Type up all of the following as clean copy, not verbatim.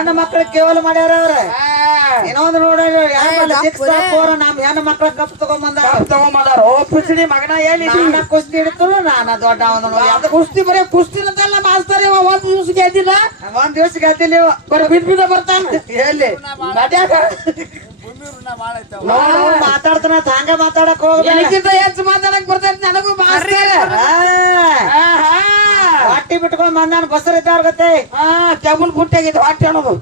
ಹೆಣ್ಣು ಮಕ್ಳು ಕೇವಲ ಮಾಡ್ಯಾರ ಅವ್ರ ಇನ್ನೊಂದು ನೋಡ್ರಿ ನಮ್ ಹೆಣ್ಣು ಮಕ್ಳ ಕಪ್ ತಗೊಂಬಂದಾರ ಓ ಪುಚ್ಚಡಿ ಮಗನ ಹೇಳಿ ನಾನ ಕುಸ್ತಿ ಹಿಡಿದ್ರು ನಾನ ದೊಡ್ಡ ಕುಸ್ತಿ ಬರೀ ಕುಸ್ತಿ ಅಂತೆಲ್ಲ ಮಾಸ್ತಾರ ಒಂದ್ ದಿವ್ಸ ಗೆದ್ದಿಲ್ಲ ಒಂದ್ ದಿವ್ಸ ಗೆದ್ದಿಲ್ಲ ಬರೀ ಬಿದ್ದ ಬರ್ತಾನ ಎಲ್ಲಿ ನಡ್ಯಾಕ ಮಾತಾಡ್ತಾನ ಹಂಗ ಮಾತಾಡಕ್ ಹೋಗ್ಬೇಕಿಂತ ಹೆಚ್ಚು ಮಾತಾಡಕ್ ಬರ್ತೈತಿ ನನಗೂ ಹೊಟ್ಟಿ ಬಿಟ್ಕೊಂಡ್ ಬಂದಾನ ಬಸರ್ ಇದ್ದಾರ ಗತ್ತೆ ಕೆಮ್ಮನ್ ಗುಟ್ಟಿಯಾಗಿದ್ದು ಹೊಟ್ಟೆ ಅನ್ನೋದು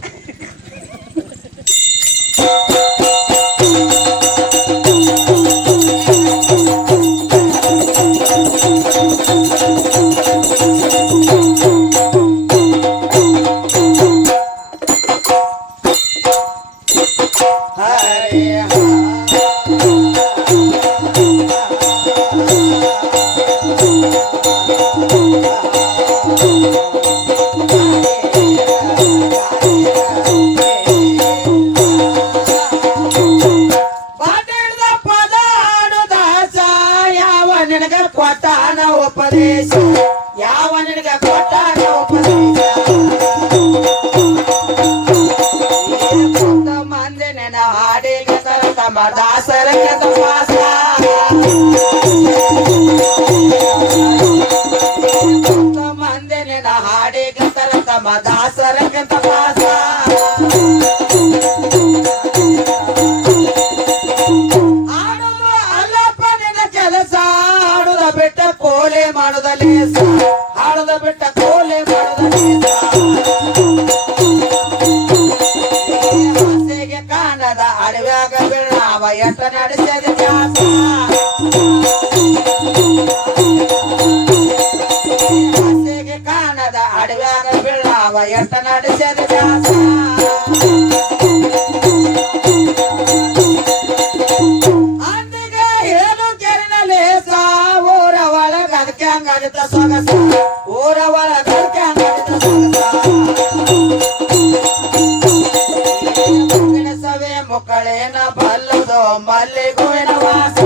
ಕೊಟ್ಟಾನ ಉಪದೇಶ ಯಾವ ನಿನಗ ಕೊಟ್ಟಾನ ಉಪದೇಶ ಮಂದಿ ನೆನ ಹಾಡಿಗೆ ತಮ್ಮ ದಾಸರಕ್ಕೆ ತಪಾಸ ಮಂದಿ ನೆನ ಹಾಡಿಗೆ ತಮ್ಮ ದಾಸರಕ್ಕೆ ತಪಾಸ ಬಿಟ್ಟ ಕೋಲೆ ಮಾಡುದಲೇ ಹಾಡದ ಬಿಟ್ಟ ಕೋಲೆ ಮಾಡುದಲೇ ಆಸೆಗೆ ಕಾಣದ ಅಡವ್ಯಾಗ ಬೀಳಾವ ಎಟ್ಟ ನಡೆಸಿದ ತ್ಯಾಸ ಆಸೆಗೆ ಕಾಣದ ಅಡವ್ಯಾಗ ಬೀಳಾವ ಎಟ್ಟ ನಡೆಸಿದ ತ್ಯಾಸ ಸೊಗಸ ಊರ ಒಳಗಕ್ಕೆ ಸವೆ ಮುಕ್ಕಳೇನ ಬಲ್ಲದು ಮಲ್ಲಿಗುವಿನ ವಾಸ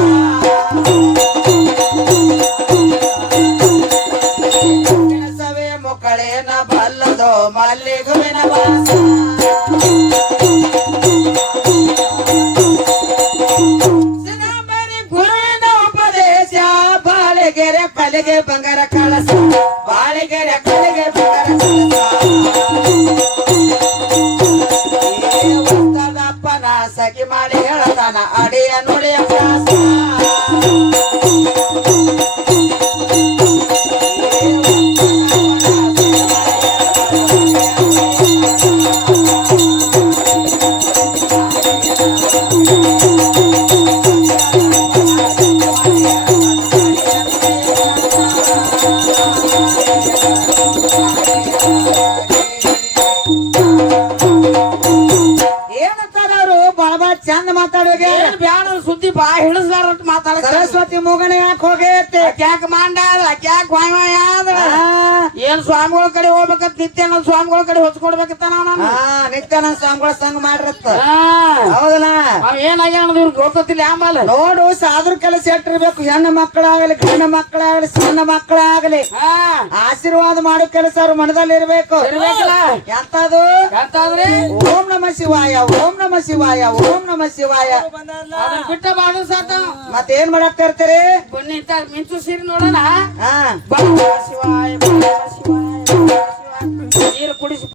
ಸವೆ ಮುಕ್ಕಳೇನ ಬಲ್ಲದು ಮಲ್ಲಿಗುವಿನ ವಾಸ ಗುರುವಿನ ಉಪದೇಶ ಬಾಳೆಗೆರೆ ಕಲೆಗೆ ಬಂಗಾರ ಕಳಸ ಬಾಳೆಗೆರೆ ಕಲೆಗೆ ಬಂಗಾರ ಕಳಸದಪ್ಪನ ಸಖಿ ಮಾಡಿ ಹೇಳತಾನ ಅಡಿಯ ನುಡಿಯ ಪ್ರಾಸ ಚಂದ ಮಾತಾಡೋಗೆ ಬ್ಯಾಡ ಸುದ್ದಿ ಬಾ ಹಿಡಿಸ್ಲಾರ ಮಾತಾಡ ಸರಸ್ವತಿ ಮೂಗನೆ ಯಾಕೆ ಹೋಗೈತೆ ಕ್ಯಾಕ್ ಮಾಂಡಾದ ಕ್ಯಾಕ್ ವಾಯ್ ಆದ್ರ ಏನ್ ಸ್ವಾಮಿಗಳ ಕಡೆ ಹೋಗ್ಬೇಕಂತ ನಿತ್ಯಾನಂದ ಸ್ವಾಮಿಗಳ ಕಡೆ ಹೊಚ್ಕೊಡ್ಬೇಕಂತ ನಾನು ನಿತ್ಯಾನಂದ ಸ್ವಾಮಿಗಳ ಸಂಘ ಮಾಡಿರತ್ತ ಹೌದಲ್ಲ ಏನಾಗ್ಯಾನ ಇವ್ರಿಗೆ ಗೊತ್ತಿಲ್ಲ ಆಮೇಲೆ ನೋಡು ಸಾದ್ರ ಕೆಲಸ ಇಟ್ಟಿರ್ಬೇಕು ಹೆಣ್ಣು ಮಕ್ಕಳಾಗಲಿ ಗಂಡ ಮಕ್ಕಳಾಗಲಿ ಸಣ್ಣ ಮಕ್ಕಳಾಗಲಿ ಆಶೀರ್ವಾದ ಮಾಡೋ ಕೆಲಸ ಅವ್ರ ಮನದಲ್ಲಿ ಇರ್ಬೇಕು ಎಂತದು ಎಂತಾದ್ರಿ ಓಂ ನಮ ಶಿವಾಯ ಓಂ ನಮ ಶಿವಾಯ ಓಂ ನಮ ಶಿವಾಯ ಬಿಟ್ಟ ಬಾಡು ಸಾತ ಮತ್ತೇನ್ ಮಾಡಾಕ್ತಾ ಇರ್ತೀರಿ ಬನ್ನಿ ಮಿಂಚು ಸೀರಿ ನೋಡೋಣ ಶಿವಾಯ ನೀರು ಕುಡಿಸಿ